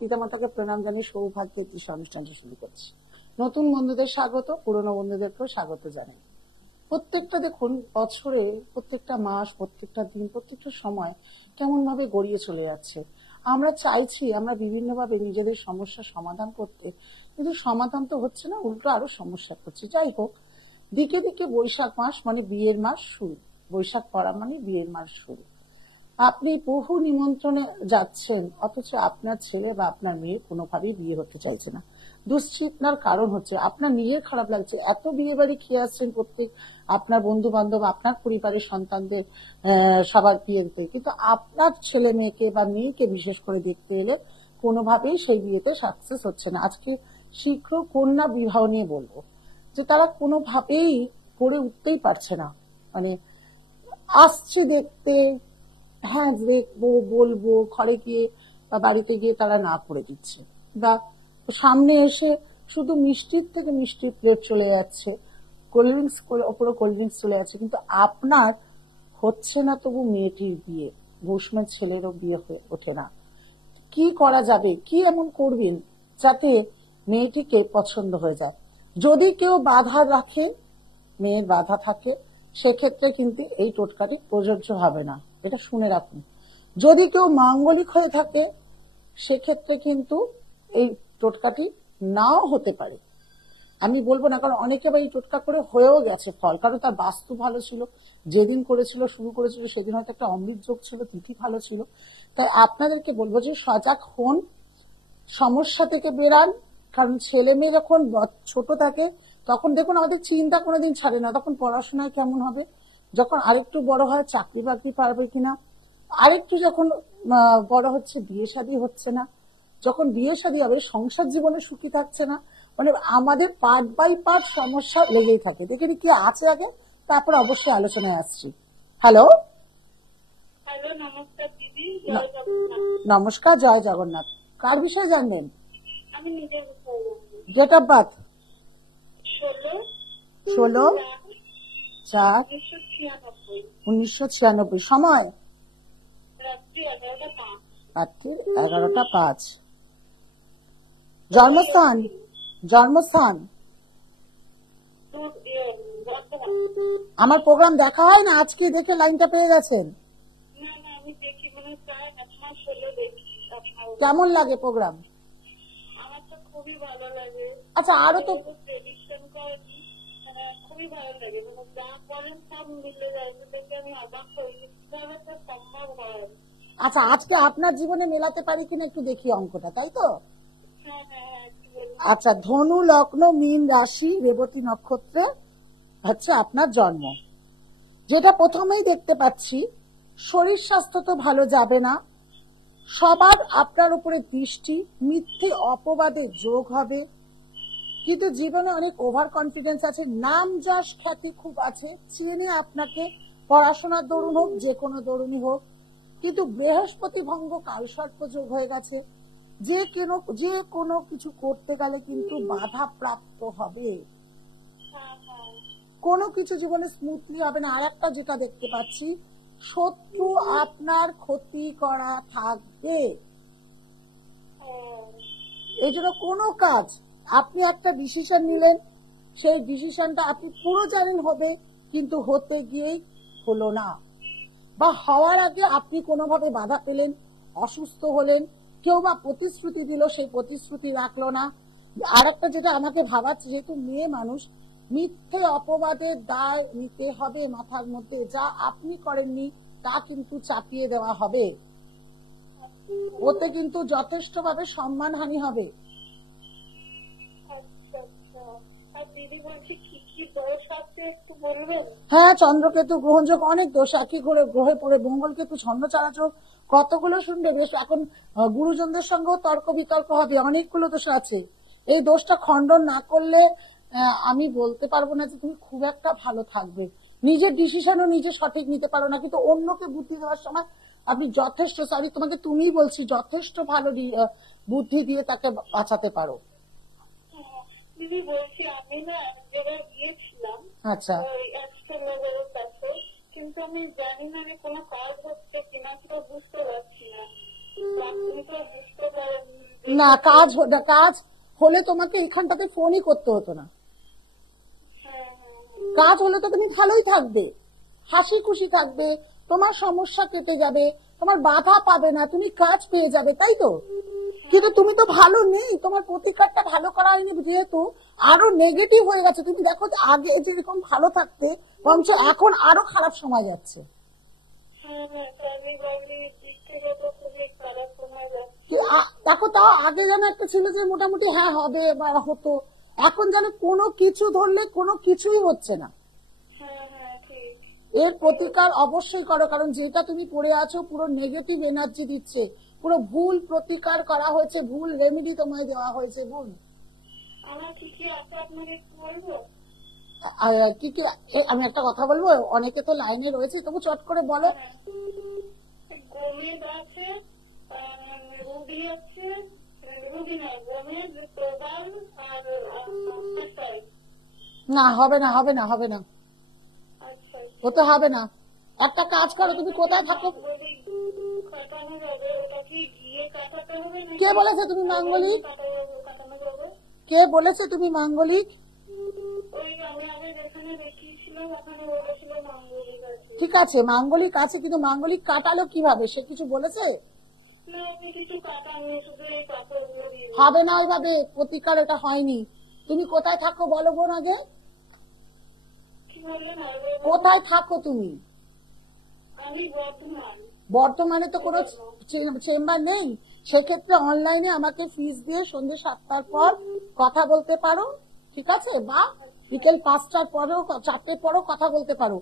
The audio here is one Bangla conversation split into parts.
পিতামাতাকে প্রণাম জানিয়ে সৌভাগ্যের দৃশ্য অনুষ্ঠানটা শুরু করছি। নতুন বন্ধুদের স্বাগত, পুরনো বন্ধুদেরকেও স্বাগত জানাই। প্রত্যেকটা দেখুন বছরে প্রত্যেকটা মাস, প্রত্যেকটা দিন, প্রত্যেকটা সময় কেমন ভাবে গড়িয়ে চলে যাচ্ছে। আমরা চাইছি আমরা বিভিন্ন ভাবে নিজেদের সমস্যার সমাধান করতে, কিন্তু সমাধান তো হচ্ছে না, উল্টো আরো সমস্যা করছে। যাই হোক, দিকে দিকে বৈশাখ মাস মানে বিয়ের মাস শুরু, বৈশাখ পড়া মানে বিয়ের মাস শুরু। আপনি বহু নিমন্ত্রণে যাচ্ছেন, অথচ আপনার ছেলে বা আপনার মেয়ে কোনোভাবেই বিয়ে হতে চাইছে না। দুশ্চিন্তার কারণ হচ্ছে আপনার নিজের খারাপ লাগছে, এত বিয়ে বাড়ি খেয়ে আসছেন প্রত্যেক আপনার বন্ধু বান্ধব, আপনার পরিবারের সন্তানদের সবার বিয়ে দিতে, কিন্তু আপনার ছেলে মেয়েকে বা মেয়েকে বিশেষ করে দেখতে এলে কোনোভাবেই সেই বিয়েতে সাকসেস হচ্ছে না। আজকে শীঘ্র কন্যা বিবাহ নিয়ে বলবো, যে তারা কোনোভাবেই করে উঠতেই পারছে না। মানে আসছে দেখতে, হ্যাঁ দেখবো বলবো, ঘরে গিয়ে বা বাড়িতে গিয়ে তারা না করে দিচ্ছে, বা সামনে এসে শুধু মিষ্টির থেকে মিষ্টির প্লেট চলে যাচ্ছে, কোল্ড ড্রিঙ্কস ওপরে কোল্ড ড্রিঙ্কস চলে যাচ্ছে, কিন্তু আপনার হচ্ছে না তবু মেয়েটির বিয়ে, বৌসমের ছেলেরও বিয়ে হয়ে ওঠে না। কি করা যাবে, কি এমন করবেন যাতে মেয়েটিকে পছন্দ হয়ে যায়? যদি কেউ বাধা রাখে, মেয়ের বাধা থাকে, সেক্ষেত্রে কিন্তু এই টোটকাটি প্রযোজ্য হবে না, এটা শুনে রাখুন। যদি কেউ মাঙ্গলিক হয়ে থাকে, সেক্ষেত্রে কিন্তু এই টোটকাটি নাও হতে পারে। আমি বলবো না, কারণ অনেকে আবার এই টোটকা করে হয়েও গেছে ফল, কারণ তার বাস্তু ভালো ছিল, যেদিন করেছিল শুরু করেছিল সেদিন হয়তো একটা অমৃত যোগ ছিল, তিথি ভালো ছিল। তাই আপনাদেরকে বলবো যে সজাগ হন, সমস্যা থেকে বেরান। কারণ ছেলে মেয়ে যখন ছোট থাকে তখন দেখুন আমাদের চিন্তা কোনোদিন ছাড়ে না, তখন পড়াশোনায় কেমন হবে, যখন আরেকটু বড় হয় চাকরি বাকরি পারবে কিনা, আরেকটু যখন বড় হচ্ছে বিয়ে শাদী হচ্ছে না, যখন বিয়ে শাদী হবে সংসার জীবনে সুখী থাকছে না। মানে আমাদের পার্ট বাই পার্ট সমস্যা লেগেই থাকে। দেখে কি আছে আগে, তারপর অবশ্যই আলোচনায় আসছি। হ্যালো, নমস্কার দিদি। নমস্কার, জয় জগন্নাথ। কার বিষয়ে জানবেন? আমি নিজের ডেট অফ বার্থ 16/4/1996। সময় রাত্রি 11টা 5। জন্মস্থান আমার প্রোগ্রাম দেখা হয় না, আজকে দেখে লাইনটা পেয়ে গেছেন। কেমন লাগে প্রোগ্রাম? আমার তো খুবই ভালো লাগে। আচ্ছা, আরো তো খুবই ভালো লাগে, যা করেন সব মিলে যায়, দেখে আমি অবাক হই, কিভাবে তো সম্ভব হয়। আচ্ছা, আজকে আপনার জীবনে মেলাতে পারি কিনা একটু দেখি অঙ্কটা, তাই তো? আচ্ছা, ধনু লগ্ন, মীন রাশি, রেবতী নক্ষত্রে হচ্ছে আপনার জন্ম। যেটা প্রথমেই দেখতে পাচ্ছি, শরীর স্বাস্থ্য তো ভালো যাবে না, সবার আপনার উপরে দৃষ্টি, মিথ্যে অপবাদে যোগ হবে, কিন্তু জীবনে অনেক ওভার কনফিডেন্স আছে, নাম যশ খ্যাতি খুব আছে, চেনে আপনাকে, পড়াশোনার দরুন হোক, যে কোনো দরুনই হোক, কিন্তু বৃহস্পতি ভঙ্গ কালসর্প যোগ হয়ে গেছে, যে কোনো কিছু করতে গেলে কিন্তু বাধা প্রাপ্ত হবে, কোনো কিছু জীবনে স্মুথলি হবে না। আর একটা যেটা দেখতে পাচ্ছি, শত্রু আপনার ক্ষতি করা থাকবে। এই জন্য কোনো কাজ আপনি একটা ডিসিশন নিলেন, সেই ডিসিশনটা আপনি পুরো জানেন হবে, কিন্তু হতে গিয়েই হলো না, বা হওয়ার আগে আপনি কোনোভাবে বাধা পেলেন, অসুস্থ হলেন, কেউ বা প্রতিশ্রুতি দিল, সেই প্রতিশ্রুতি রাখলো না। আর একটা যেটা আমাকে ভাবাচ্ছে, যেহেতু মেয়ে মানুষ, মিথ্যে অপবাদের দায় নিতে হবে মাথার মধ্যে, যা আপনি করেননি তা কিন্তু চাপিয়ে দেওয়া হবে, ওতে কিন্তু যথেষ্ট ভাবে সম্মানহানি হবে। হ্যাঁ, চন্দ্রকেতু গ্রহণযোগ, অনেক দোষ একই গ্রহে পড়ে, মঙ্গলকেতু ছন্ন চারাযোগ, কতগুলো শুনবে। বেশ, এখন গুরুজনদের সঙ্গেও তর্ক বিতর্ক হবে, অনেকগুলো দোষ আছে। এই দোষটা খণ্ডন না করলে আমি বলতে পারবো না যে তুমি খুব একটা ভালো থাকবে। নিজের ডিসিশনও নিজে সঠিক নিতে পারো না, কিন্তু অন্যকে বুদ্ধি দেওয়ার সময় আপনি যথেষ্ট, সরি তোমাকে তুমি বলছি, যথেষ্ট ভালো বুদ্ধি দিয়ে তাকে বাঁচাতে পারো। দিদি বলছি, আমি না গিয়েছিলাম, আচ্ছা, কিন্তু আমি জানি না যে কোনো কাজ হচ্ছে কিনা, সেটা বুঝতে পারছি না। আপনি তো বুঝতে পারেন। না, কাজ হলে তোমাকে এখানটাতে ফোনই করতে হতো না। হ্যাঁ, কাজ হলে তো তুমি ভালোই থাকবে, হাসি খুশি থাকবে, তোমার সমস্যা কেটে যাবে, তোমার বাধা পাবে না, তুমি কাজ পেয়ে যাবে, তাই তো? কিন্তু তুমি তো ভালো নেই, তোমার প্রতিকারটা ভালো করা হয়নি যেহেতু আরো নেগেটিভ হয়ে গেছে। তুমি দেখো যে আগে যেরকম ভালো থাকতে, বরঞ্চ এখন আরো খারাপ সময় যাচ্ছে। দেখো তাও আগে যেন একটা ছিল যে মোটামুটি হ্যাঁ হবে বা হতো, এখন যেন কোনো কিছু ধরলে কোনো কিছুই হচ্ছে না। এর প্রতিকার অবশ্যই করো, কারণ যেটা তুমি পড়ে আছো পুরো নেগেটিভ এনার্জি দিচ্ছে, পুরো ভুল প্রতিকার করা হয়েছে, ভুল রেমেডি তোমায় দেওয়া হয়েছে বোন। কি কি আমি একটা কথা বলবো, অনেকে তো লাইনে রয়েছে, তবু চট করে বলো। গমেদ আছে, রুবি আছে, রুবি না গমেদ, প্রবাল আর না হবে না, হবে না, হবে না, ওতে হবে না। একটা কাজ করো, তুমি কোথায় থাকো? কে বলেছে তুমি মাঙ্গলিক? কে বলেছে তুমি মাঙ্গলিক? ঠিক আছে, মাঙ্গলিক আছে, কিন্তু মাঙ্গলিক কাটালো কিভাবে সে কিছু বলেছে? হবে না ওইভাবে, প্রতিকার এটা হয়নি। তুমি কোথায় থাকো বলো বোন আগে, কোথায় থাকো তুমি? বর্তমানে তো কোনো চেম্বার নেই, সেক্ষেত্রে অনলাইনে আমাকে ফিস দিয়ে সন্ধ্যে 7টার পর কথা বলতে পারো, ঠিক আছে? বা বিকেল 5টার পরেও, 4টের পরেও কথা বলতে পারো।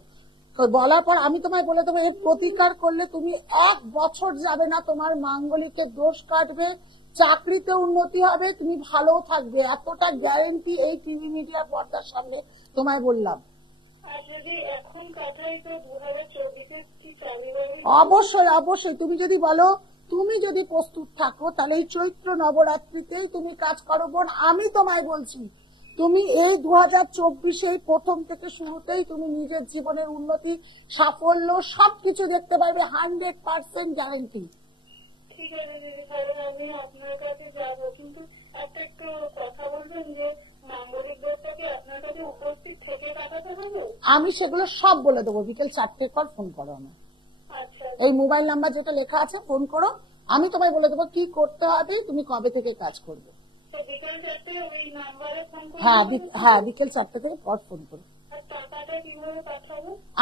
বলার পর আমি তোমায় বলে দেবো, এর প্রতিকার করলে তুমি 1 বছর যাবে না, তোমার মাঙ্গলিকের দোষ কাটবে, চাকরিতে উন্নতি হবে, তুমি ভালো থাকবে, এতটা গ্যারেন্টি এই টিভি মিডিয়ার পর্দার সামনে তোমায় বললাম। অবশ্যই অবশ্যই, তুমি যদি বলো, তুমি যদি প্রস্তুত থাকো, তাহলে এই চৈত্র নবরাত্রিতেই তুমি কাজ করো বোন। আমি তোমায় বলছি, তুমি এই 2024 প্রথম থেকে শুরুতেই তুমি নিজের জীবনের উন্নতি, সাফল্য সবকিছু দেখতে পারবে, 100% গ্যারেন্টি। ঠিক আছে দিদি, তাহলে আমি আপনার কাছে যাবো, কিন্তু একটা একটু কথা বলবেন যে মাঙ্গলিক দোষটাকে আপনার কাছে উপস্থিত থেকে কাটাতে হবে? আমি সেগুলো সব বলে দেবো, বিকেল 4টের পর ফোন করো আমার। এই মোবাইল নাম্বার যেটা লেখা আছে ফোন করো, আমি তোমায় বলে দেবো কি করতে হবে, তুমি কবে থেকে কাজ করবে। হ্যাঁ হ্যাঁ, বিকেল 4টে থেকে পর ফোন করো,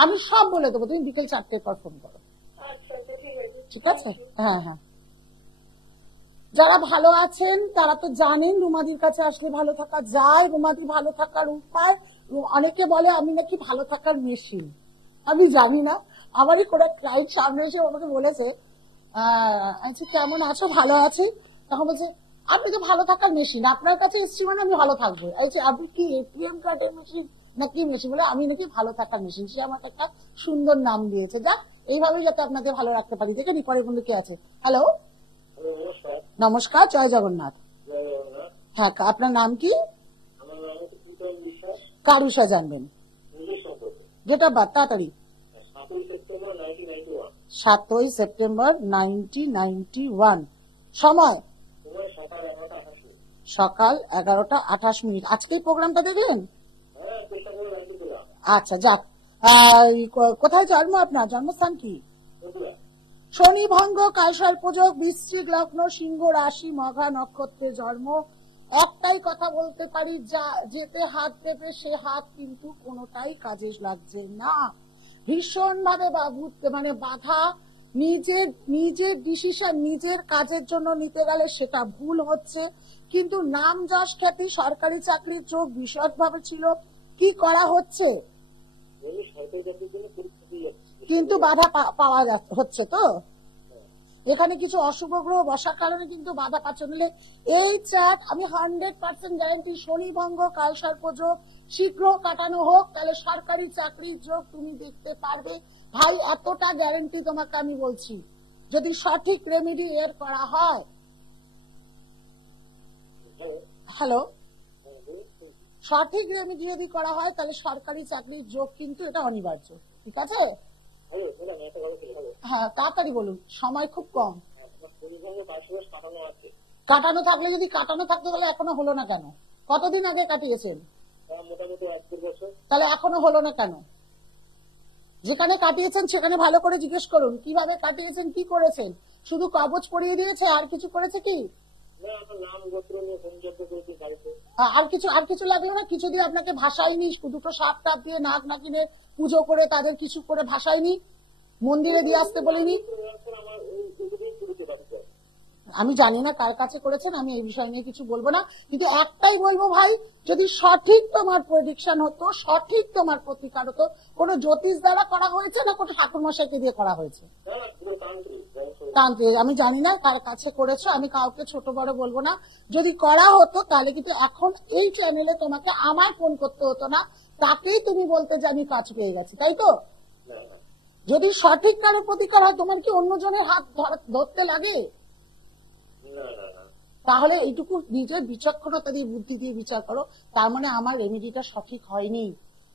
আমি সব বলে দেবো, তুমি বিকেল 4টের পর ফোন করো। ঠিক আছে? হ্যাঁ হ্যাঁ। যারা ভালো আছেন তারা তো জানেন রুমাদির কাছে আসলে ভালো থাকা যায়, রুমাদি ভালো থাকার উপায়। অনেকে বলে আমি নাকি ভালো থাকার মেশিন, আমি জানি না। আমারই কোনো ক্লায়েন্ট সামনে এসে আমাকে বলেছে, আচ্ছা কেমন আছো? ভালো আছি। তখন বলছে আপনি তো ভালো থাকার মেশিন, আপনার কাছে এসছি মানে আমি ভালো থাকবো। আপনি কি এটিএম কার্ডের মেশিন নাকি মেশিন? বলে আমি নাকি ভালো থাকার মেশিন। সে আমাকে একটা সুন্দর নাম দিয়েছে। যাক, এইভাবেই যাতে আপনাদের ভালো রাখতে পারি। দেখে নি পরের বন্ধু কে আছে। হ্যালো, নমস্কার, জয় জগন্নাথ। হ্যাঁ, আপনার নাম কি? কার বিষয় জানবেন? ডেট অফ বার্থ তাড়াতাড়ি। 7ই সেপ্টেম্বর 1991। সময় সকাল 11টা 28 আজকেই প্রোগ্রামটা দেখলেন? আচ্ছা যাক, কোথায় জন্ম আপনার? জন্মস্থান কি? শনি ভঙ্গ, কালসর্পযোগ, বৃশ্চিক লগ্ন, সিংহ রাশি, মঘা নক্ষত্রে জন্ম। একটাই কথা বলতে পারি, যা যেতে হাত দেবে সে হাত কিন্তু কোনোটাই কাজে লাগছে না। ভীষণ ভাবে মানে বাধা, নিজের ডিসিশন নিজের কাজের জন্য নিতে গেলে সেটা ভুল হচ্ছে। কিন্তু নাম যশ খ্যাতি, সরকারি চাকরির চোখ বিশদ ভাবে ছিল, কি করা হচ্ছে? কিন্তু বাধা পাওয়া হচ্ছে তো। এখানে কিছু অশুভ গ্রহ বসার কারণে কিন্তু বাধা পাচ্ছে। নিলে এই চার্ট আমি 100% গ্যারান্টি, শনি ভঙ্গ, কালসর্পযোগ শীঘ্র কাটানো হোক, তাহলে সরকারি চাকরির যোগ তুমি দেখতে পারবে ভাই, এতটা গ্যারান্টি তোমাকে আমি বলছি। যদি সঠিক রেমেডি এর করা হয়। হ্যালো, সঠিক রেমেডি যদি করা হয় তাহলে সরকারি চাকরির যোগ কিন্তু এটা অনিবার্য। ঠিক আছে? হ্যাঁ তাড়াতাড়ি বলুন, সময় খুব কম। কাটানো থাকলে যদি কাটানো থাকতো তাহলে এখনো হলো না কেন? কতদিন আগে কাটিয়েছেন? মোটামুটি 1-2 বছর। তাহলে এখনো হলো না কেন? যেখানে কাটিয়েছেন সেখানে ভালো করে জিজ্ঞেস করুন কিভাবে কাটিয়েছেন, কি করেছেন। শুধু কবচ পরিয়ে দিয়েছে, আর কিছু করেছে কি? আর কিছু লাগলো না? কিছু দিয়ে আপনাকে ভাসায়নি? দুটো সাপ টাপ দিয়ে নাক নাকিনে পুজো করে তাদের কিছু করে ভাসায়নি? মন্দিরে দিয়ে আসতে বলিনি? আমি জানি না কার কাছে করেছেন, আমি এই বিষয় নিয়ে কিছু বলবো না, কিন্তু একটাই বলবো ভাই, যদি সঠিক তোমার প্রেডিকশন হতো, সঠিক তোমার প্রতিকার হতো, কোন জ্যোতিষ দ্বারা করা হয়েছে না কোনো ঠাকুর মশাইকে দিয়ে করা হয়েছে? তান্ত্রিক। আমি জানি না কার কাছে করেছো, আমি কাউকে ছোট বড় বলবো না। যদি করা হতো তাহলে কিন্তু এখন এই চ্যানেলে তোমাকে আমায় ফোন করতে হতো না, তাকেই তুমি বলতে যে আমি কাজ পেয়ে গেছি, তাই তো? যদি সঠিক কারো প্রতিকার হয়, তোমার কি অন্যজনের হাত ধরতে লাগে? তাহলে এইটুকু নিজের বিচক্ষণতা দিয়ে, বুদ্ধি দিয়ে বিচার করো, তার মানে আমার রেমেডিটা সঠিক হয়নি,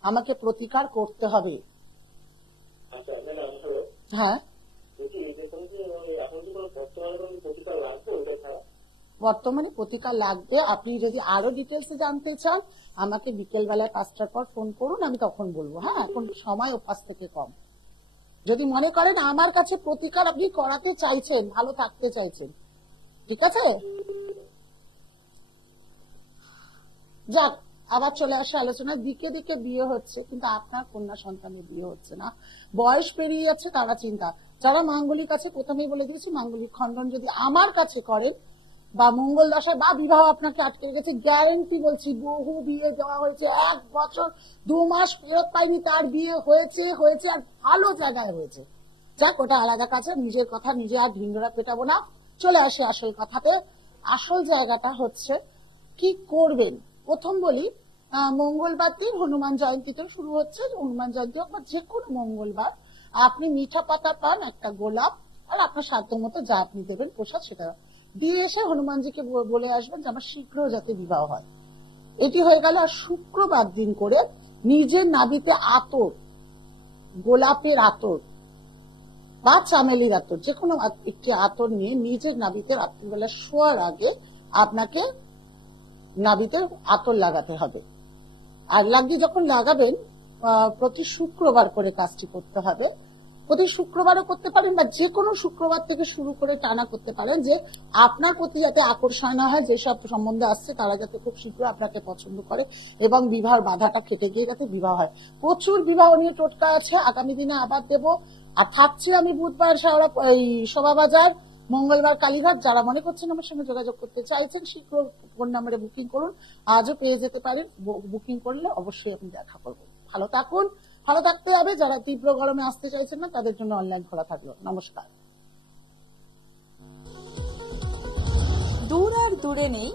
আমাকে প্রতিকার করতে হবে। হ্যাঁ, বর্তমানে প্রতিকার লাগবে। আপনি যদি আরো ডিটেলসে জানতে চান, আমাকে বিকেল বেলায় 5টার পর ফোন করুন, আমি তখন বলবো। হ্যাঁ, এখন সময় অভ্যাস থেকে কম। যদি মনে করেন আমার কাছে প্রতিকার আপনি করাতে চাইছেন, ভালো থাকতে চাইছেন, ঠিক আছে? যাক, আবার চলে আসে আলোচনা। দিকে দিকে বিয়ে হচ্ছে, কিন্তু আপনার কন্যা সন্তানের বিয়ে হচ্ছে না, বয়স পেরিয়ে যাচ্ছে, তারা চিন্তা। যারা মাঙ্গলিক আছে, প্রথমেই বলে দিয়েছি, মাঙ্গলিক খণ্ডন যদি আমার কাছে করেন বা মঙ্গল দশায় বা বিবাহ আপনাকে আটকে গেছে, গ্যারেন্টি বলছি, বহু বিয়ে দেওয়া হয়েছে, 1 বছর 2 মাস ফেরত পাইনি, তার বিয়ে হয়েছে, আর ভালো জায়গায় হয়েছে। যাক, ওটা আলাদা কাছে, নিজের কথা নিজে আর ঢিঙ্গরা পেটাবো না। চলে আসে আসল কথাতে। আসল জায়গাটা হচ্ছে কি করবেন। প্রথম বলি, মঙ্গলবার দিন হনুমান জয়ন্তীতে শুরু হচ্ছে। হনুমান জয়ন্তী হোক বা যে কোনো মঙ্গলবার, আপনি মিঠা পাতা পান, একটা গোলাপ, আর আপনার সাধ্য মতো যা আপনি দেবেন প্রসাদ, সেটা দিয়ে এসে হনুমানজিকে বলে আসবেন যে আমার শীঘ্র যাতে বিবাহ হয়। এটি হয়ে গেল। আর শুক্রবার দিন করে নিজের নাভিতে আতর, গোলাপের আতর বা চামেলির আতর, যে কোনো একটি আতর নিয়ে নিজের নাভিতে রাত্রিবেলা শোয়ার আগে আপনাকে নাভিতে আতর লাগাতে হবে। আর লাগিয়ে যখন লাগাবেন, প্রতি শুক্রবার করে কাজটি করতে হবে। প্রতি শুক্রবারও করতে পারেন বা যে কোনো শুক্রবার থেকে শুরু করে টানা করতে পারেন, যে আপনার প্রতি যাতে আকর্ষণ না হয়, যেসব সম্বন্ধে আসছে তারা যাতে খুব শীঘ্র আপনাকে পছন্দ করে এবং বিবাহের বাধাটা কেটে গিয়ে যাতে বিবাহ হয়। প্রচুর বিবাহ নিয়ে টোটকা আছে, আগামী দিনে আবার দেবো। আর থাকছি আমি বুধবার শোভাবাজার, মঙ্গলবার কালীঘাট। যারা মনে করছেন আমার সঙ্গে যোগাযোগ করতে চাইছেন, শীঘ্র ফোন নাম্বারে বুকিং করুন, আজও পেয়ে যেতে পারেন। বুকিং করলে অবশ্যই আপনি দেখা করবো। ভালো থাকুন, ভালো থাকতে হবে। যারা তীব্র গরমে আসতে চাইছেন না, তাদের জন্য অনলাইন খোলা থাকলো। নমস্কার। দূর আর দূরে নেই